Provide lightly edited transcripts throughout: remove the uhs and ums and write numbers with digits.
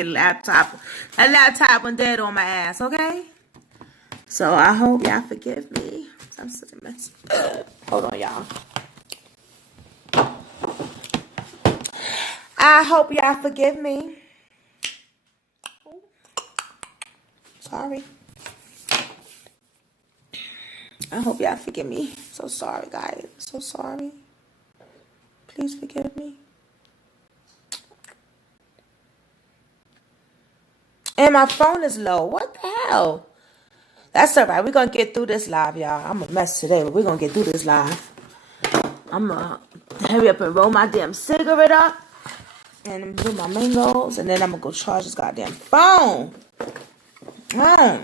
fucking laptop. That laptop went dead on my ass, okay? So I hope y'all forgive me. I'm such a mess. Hold on, y'all. I hope y'all forgive me. Sorry. I hope y'all forgive me. So sorry, guys. So sorry. Please forgive me. And my phone is low. What the hell? That's all right. We're going to get through this live, y'all. I'm a mess today, but we're going to get through this live. I'm going to hurry up and roll my damn cigarette up. And do my mangoes. And then I'm going to go charge this goddamn phone. I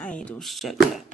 ain't do shit yet.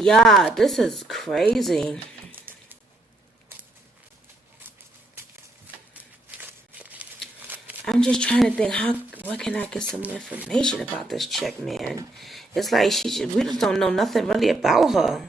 Yeah, this is crazy. I'm just trying to think, what can I get some information about this chick, man? It's like we just don't know nothing really about her.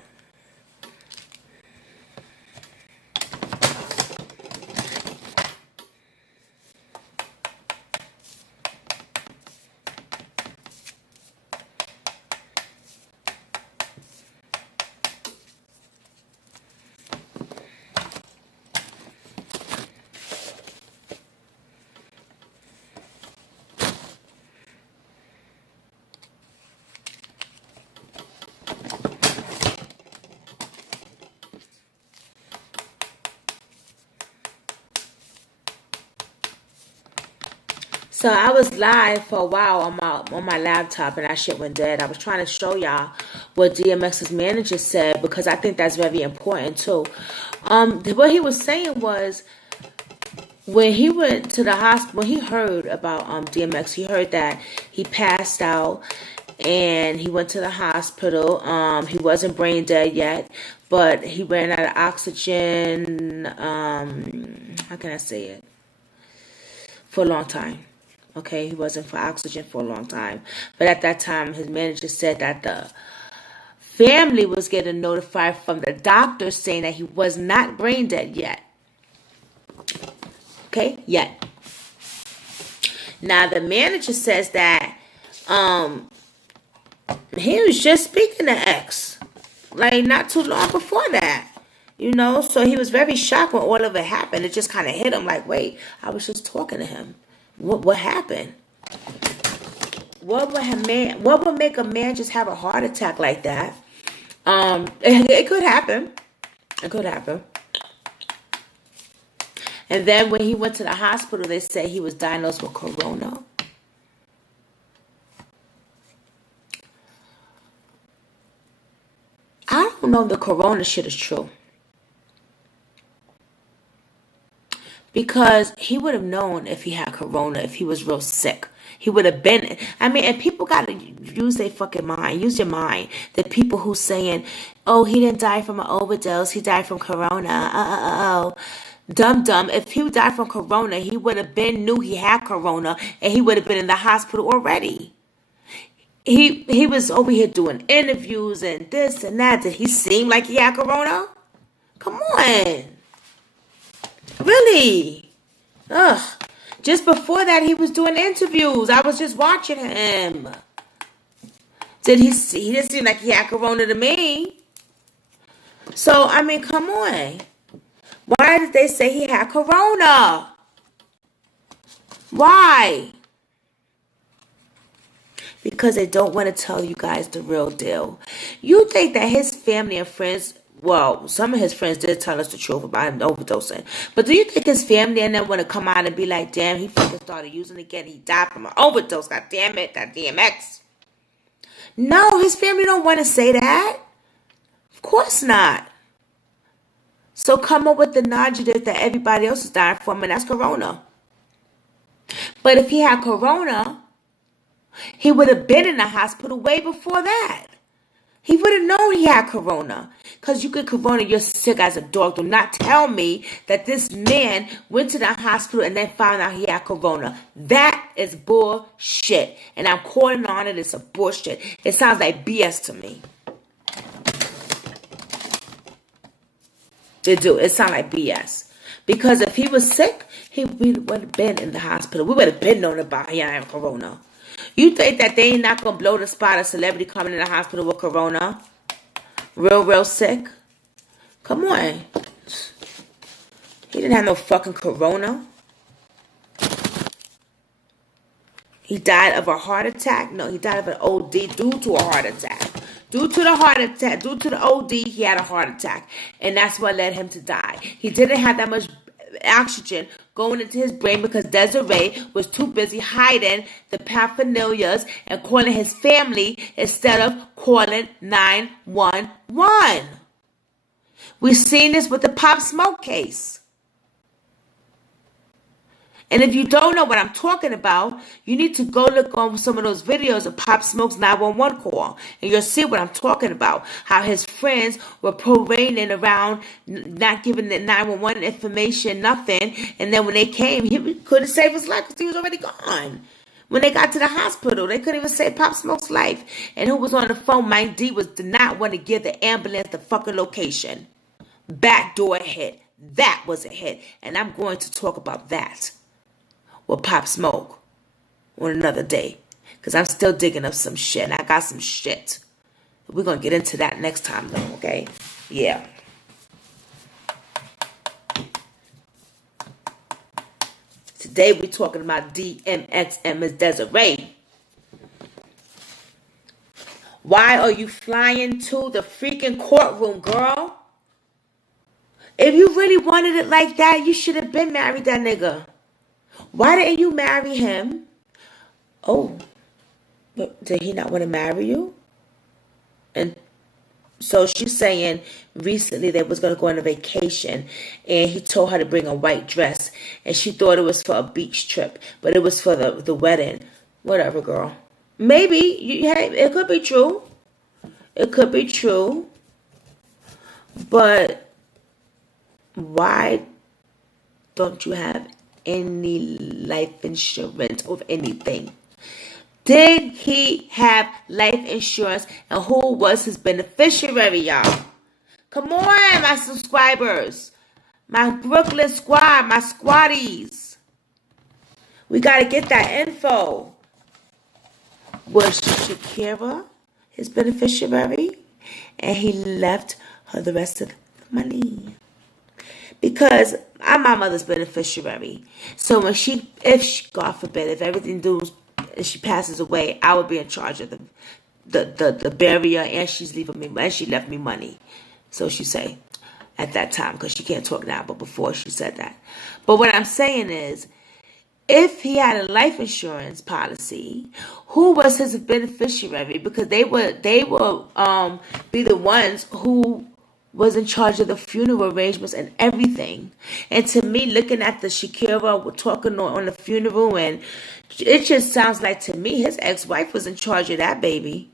So I was live for a while on my laptop and that shit went dead. I was trying to show y'all what DMX's manager said because I think that's very important too. What he was saying was when he went to the hospital, when he heard about DMX, he heard that he passed out and he went to the hospital. He wasn't brain dead yet, but he ran out of oxygen. How can I say it? For a long time. Okay, he wasn't for oxygen for a long time. But at that time, his manager said that the family was getting notified from the doctor saying that he was not brain dead yet. Okay, yet. Now, the manager says that he was just speaking to X. Like, not too long before that. You know, so he was very shocked when all of it happened. It just kind of hit him like, wait, I was just talking to him. What happened? What would make a man just have a heart attack like that? It could happen. It could happen. And then when he went to the hospital, they said he was diagnosed with corona. I don't know if the corona shit is true. Because he would have known if he had corona, if he was real sick. He would have been. I mean, and people got to use their fucking mind. Use your mind. The people who saying, oh, he didn't die from an overdose. He died from corona. Oh. Dumb. If he died from corona, he would have knew he had corona. And he would have been in the hospital already. He was over here doing interviews and this and that. Did he seem like he had corona? Come on. Really? Ugh. Just before that, he was doing interviews. I was just watching him. He didn't seem like he had corona to me. So, I mean, come on. Why did they say he had corona? Why? Because they don't want to tell you guys the real deal. You think that his family and friends, well, some of his friends did tell us the truth about him overdosing. But do you think his family and them want to come out and be like, damn, he fucking started using again. He died from an overdose. God damn it. That DMX. No, his family don't want to say that. Of course not. So come up with the narrative that everybody else is dying from, and that's corona. But if he had corona, he would have been in the hospital way before that. He would have known he had corona. Because you get corona, you're sick as a dog. Do not tell me that this man went to the hospital and then found out he had corona. That is bullshit. And I'm calling on it. It's a bullshit. It sounds like BS to me. They do. It sounds like BS. Because if he was sick, we would have been in the hospital. We would have been known about he had corona. You think that they ain't not going to blow the spot a celebrity coming in the hospital with corona? Real sick? Come on. He didn't have no fucking corona. He died of a heart attack? No, he died of an OD due to a heart attack. Due to the OD, he had a heart attack. And that's what led him to die. He didn't have that much oxygen going into his brain because Desiree was too busy hiding the paphernalias and calling his family instead of calling 911. We've seen this with the Pop Smoke case. And if you don't know what I'm talking about, you need to go look on some of those videos of Pop Smoke's 911 call. And you'll see what I'm talking about. How his friends were parading around, not giving the 911 information, nothing. And then when they came, he couldn't save his life because he was already gone. When they got to the hospital, they couldn't even save Pop Smoke's life. And who was on the phone? Mike D did not want to give the ambulance the fucking location. Backdoor hit. That was a hit. And I'm going to talk about that with Pop Smoke on another day. Because I'm still digging up some shit. And I got some shit. We're going to get into that next time though, okay? Yeah. Today we're talking about DMX and Miss Desiree. Why are you flying to the freaking courtroom, girl? If you really wanted it like that, you should have been married that nigga. Why didn't you marry him? Oh, but did he not want to marry you? And so she's saying recently they was going to go on a vacation and he told her to bring a white dress and she thought it was for a beach trip, but it was for the wedding. Whatever, girl. Maybe. It could be true. It could be true. But why don't you have any life insurance or anything? Did he have life insurance and who was his beneficiary, y'all? Come on, my subscribers. My Brooklyn squad, my squaddies. We got to get that info. Was Shakira his beneficiary? And he left her the rest of the money. Because I'm my mother's beneficiary. So when God forbid, if everything does, and she passes away, I would be in charge of the burial, and she's leaving me, and she left me money. So she say at that time, because she can't talk now, but before she said that. But what I'm saying is, if he had a life insurance policy, who was his beneficiary? Because they would be the ones who was in charge of the funeral arrangements and everything. And to me, looking at the Shakira talking on the funeral, and it just sounds like to me his ex-wife was in charge of that baby.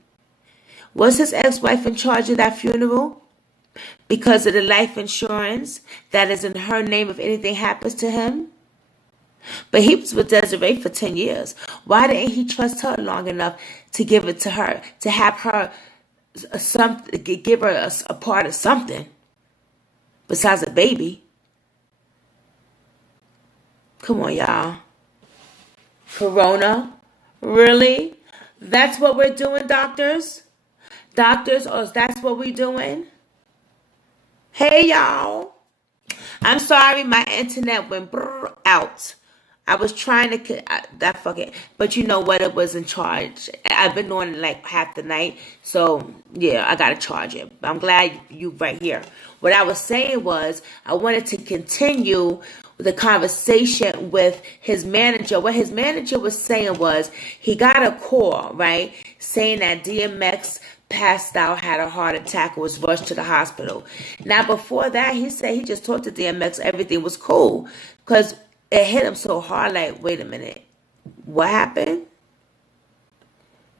Was his ex-wife in charge of that funeral? Because of the life insurance that is in her name if anything happens to him? But he was with Desiree for 10 years. Why didn't he trust her long enough to give it to her, to have her give her a part of something besides a baby? Come on, y'all. Corona? Really? That's what we're doing, doctors? Doctors, or that's what we're doing? Hey, y'all. I'm sorry, my internet went out. I was trying to that fucking, but you know what? It was in charge. I've been doing it like half the night, so yeah, I gotta charge it. I'm glad you right here. What I was saying was I wanted to continue the conversation with his manager. What his manager was saying was he got a call, right, saying that DMX passed out, had a heart attack, was rushed to the hospital. Now, before that, he said he just talked to DMX, everything was cool, because it hit him so hard, like, wait a minute, what happened?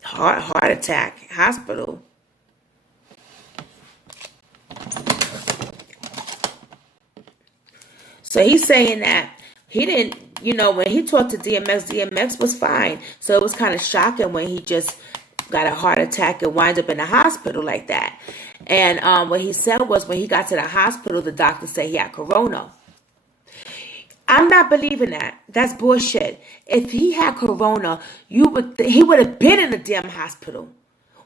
Heart attack, hospital. So he's saying that he didn't, when he talked to DMX was fine. So it was kind of shocking when he just got a heart attack and wind up in the hospital like that. And what he said was when he got to the hospital, the doctor said he had corona. I'm not believing that. That's bullshit. If he had corona, he would have been in the damn hospital.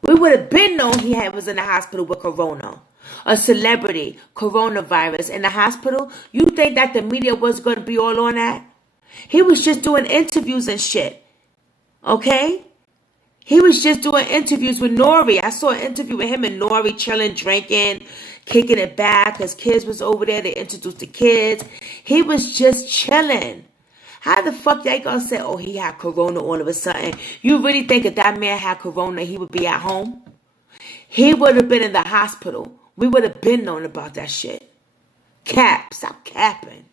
We would have been known was in the hospital with corona. A celebrity, coronavirus in the hospital. You think that the media was going to be all on that? He was just doing interviews and shit. Okay? He was just doing interviews with Nori. I saw an interview with him and Nori chilling, drinking, kicking it back. His kids was over there. They introduced the kids. He was just chilling. How the fuck they gonna say, oh, he had corona all of a sudden? You really think if that man had corona, he would be at home? He would have been in the hospital. We would have been known about that shit. Cap. Stop capping.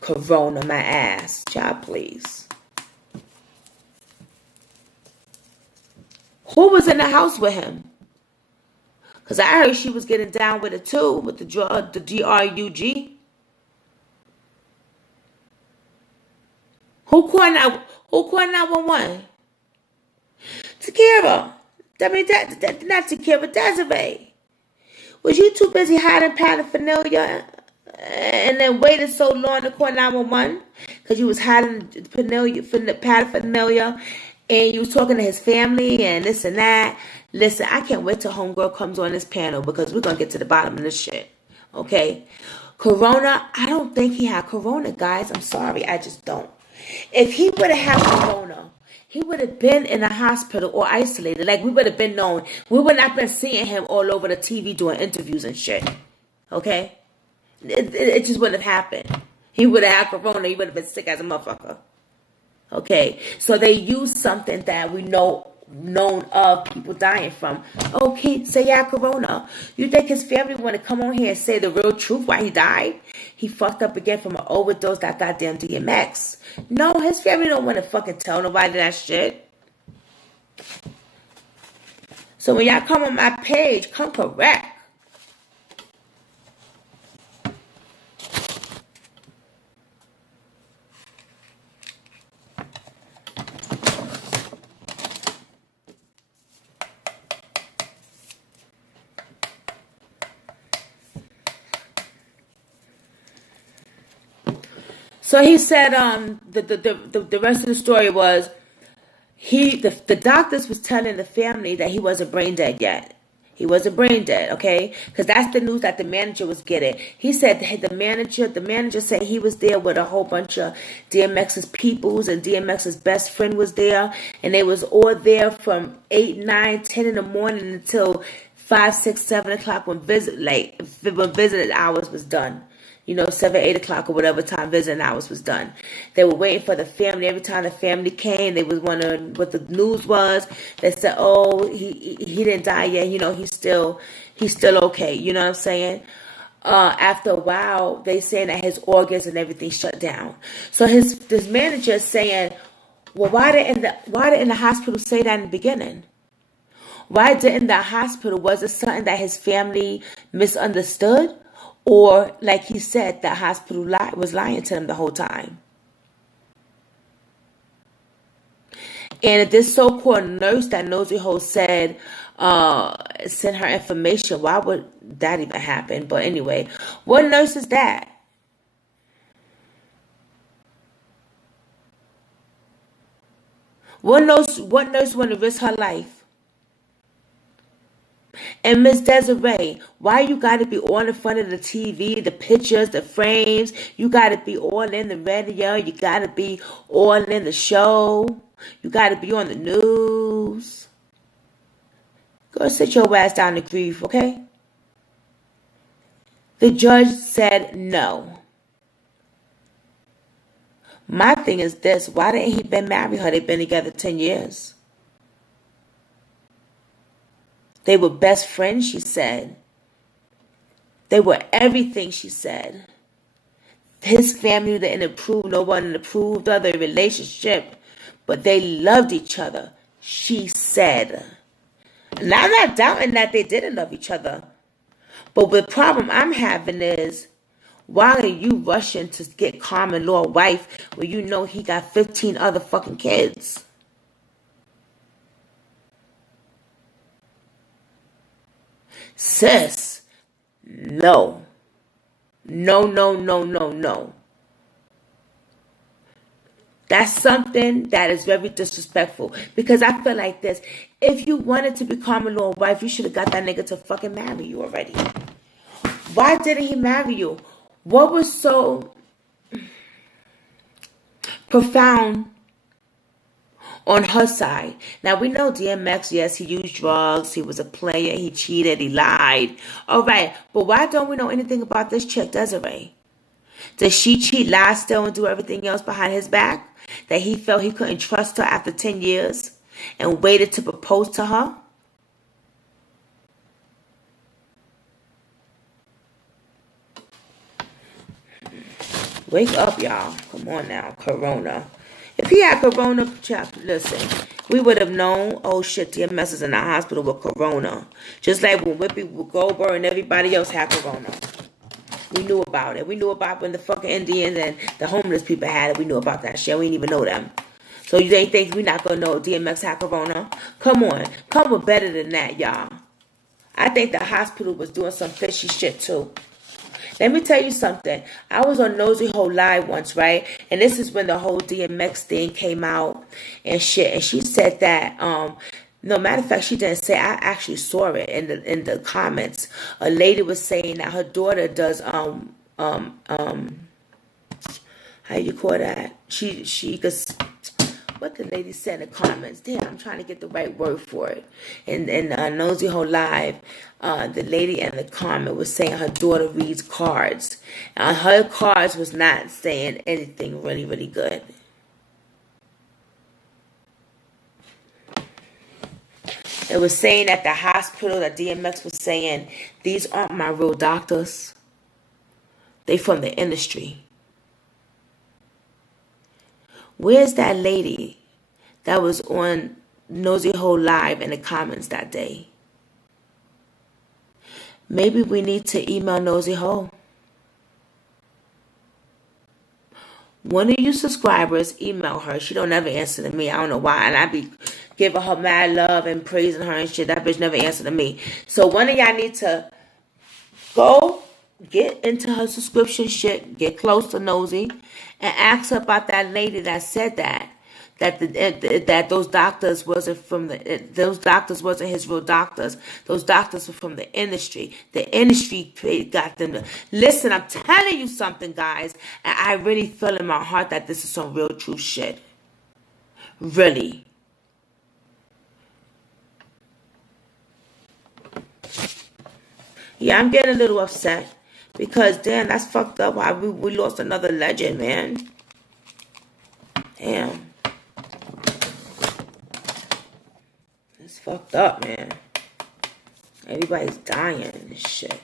Corona my ass. Child, please. Who was in the house with him? Because I heard she was getting down with it too, with the DRUG. Who called 911? Takira. I mean, not Takira, Desiree. Was you too busy hiding paraphernalia and then waited so long to call 911? Because you was hiding paraphernalia and you was talking to his family and this and that. Listen, I can't wait till homegirl comes on this panel because we're going to get to the bottom of this shit. Okay? Corona, I don't think he had corona, guys. I'm sorry. I just don't. If he would have had corona, he would have been in a hospital or isolated. Like, we would have been known. We would not have been seeing him all over the TV doing interviews and shit. Okay? It just wouldn't have happened. He would have had corona. He would have been sick as a motherfucker. Okay? So they use something that we known of people dying from. Okay, say yeah, corona. You think his family want to come on here and say the real truth why he died? He fucked up again from an overdose, that goddamn DMX. No, his family don't want to fucking tell nobody that shit. So when y'all come on my page, come correct. So he said, the rest of the story was, the doctors was telling the family that he wasn't brain dead yet. He wasn't brain dead, okay? Because that's the news that the manager was getting. He said the manager said he was there with a whole bunch of DMX's peoples, and DMX's best friend was there, and they was all there from 8, 9, 10 in the morning until 5, 6, 7 o'clock when visiting hours was done. 7, 8 o'clock or whatever time visiting hours was done. They were waiting for the family. Every time the family came, they was wondering what the news was. They said, oh, he didn't die yet. He's still okay. You know what I'm saying? After a while, they saying that his organs and everything shut down. So this manager is saying, well, why didn't the hospital say that in the beginning? Why didn't the hospital, was it something that his family misunderstood? Or, like he said, the hospital was lying to him the whole time. And if this so-called nurse that Nosy Ho said sent her information, why would that even happen? But anyway, what nurse is that? What nurse want to risk her life? And Miss Desiree, why you gotta be all in front of the TV, the pictures, the frames? You gotta be all in the radio. You gotta be all in the show. You gotta be on the news. Go sit your ass down and grieve, okay? The judge said no. My thing is this. Why didn't he been marry her? They've been together 10 years. They were best friends, she said. They were everything, she said. His family didn't approve. No one approved of their relationship. But they loved each other, she said. And I'm not doubting that they didn't love each other. But the problem I'm having is, why are you rushing to get common law wife when you know he got 15 other fucking kids? Sis, no. No, no, no, no, no. That's something that is very disrespectful. Because I feel like this. If you wanted to be common law wife, you should have got that nigga to fucking marry you already. Why didn't he marry you? What was so profound on her side? Now, we know DMX, yes, he used drugs. He was a player. He cheated. He lied. All right. But why don't we know anything about this chick, Desiree? Does she cheat, lie, steal, and do everything else behind his back? That he felt he couldn't trust her after 10 years and waited to propose to her? Wake up, y'all. Come on now. Corona. If he had corona, listen, we would have known, oh shit, DMS is in the hospital with corona. Just like when Whoopi Goldberg and everybody else had corona. We knew about it. We knew about when the fucking Indians and the homeless people had it. We knew about that shit. We didn't even know them. So you ain't think we not gonna know DMX had corona? Come on. Come with better than that, y'all. I think the hospital was doing some fishy shit too. Let me tell you something. I was on Nosy Hole Live once, right? And this is when the whole DMX thing came out and shit. And she said that, no, matter of fact, she didn't say. I actually saw it in the comments. A lady was saying that her daughter does how you call that? She goes. What the lady said in the comments. Damn, I'm trying to get the right word for it. In Nosy Hole Live, the lady in the comment was saying her daughter reads cards. Her cards was not saying anything really, really good. It was saying at the hospital that DMX was saying, these aren't my real doctors. They from the industry. Where's that lady that was on Nosy Hole Live in the comments that day? Maybe we need to email Nosy Hole. One of you subscribers, email her. She don't ever answer to me. I don't know why. And I be giving her mad love and praising her and shit. That bitch never answer to me. So one of y'all need to go get into her subscription shit. Get close to Nosy. And ask her about that lady that said that. That those doctors wasn't from those doctors wasn't his real doctors. Those doctors were from the industry. The industry got them to listen. I'm telling you something, guys, and I really feel in my heart that this is some real true shit. Really. Yeah, I'm getting a little upset because damn, that's fucked up. Why we lost another legend, man. Damn. It's fucked up, man. Everybody's dying and shit.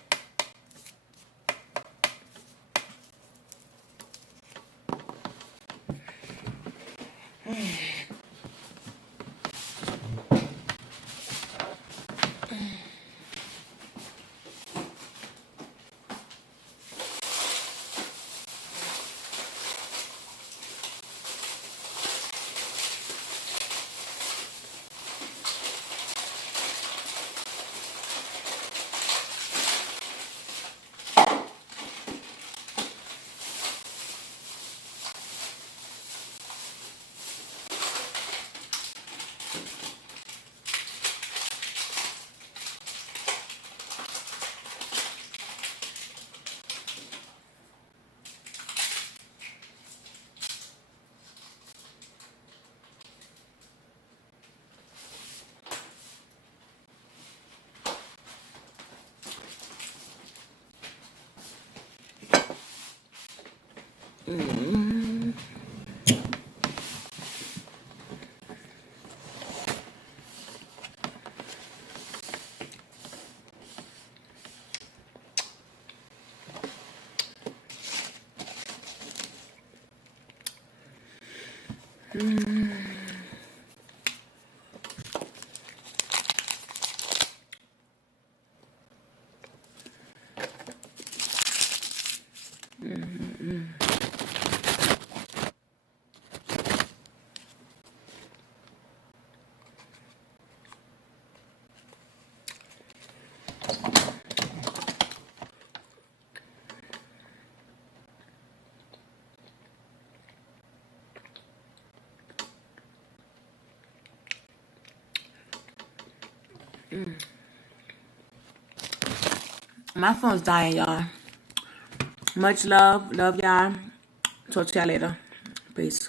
My phone's dying, y'all. Much love. Love y'all. Talk to y'all later. Peace.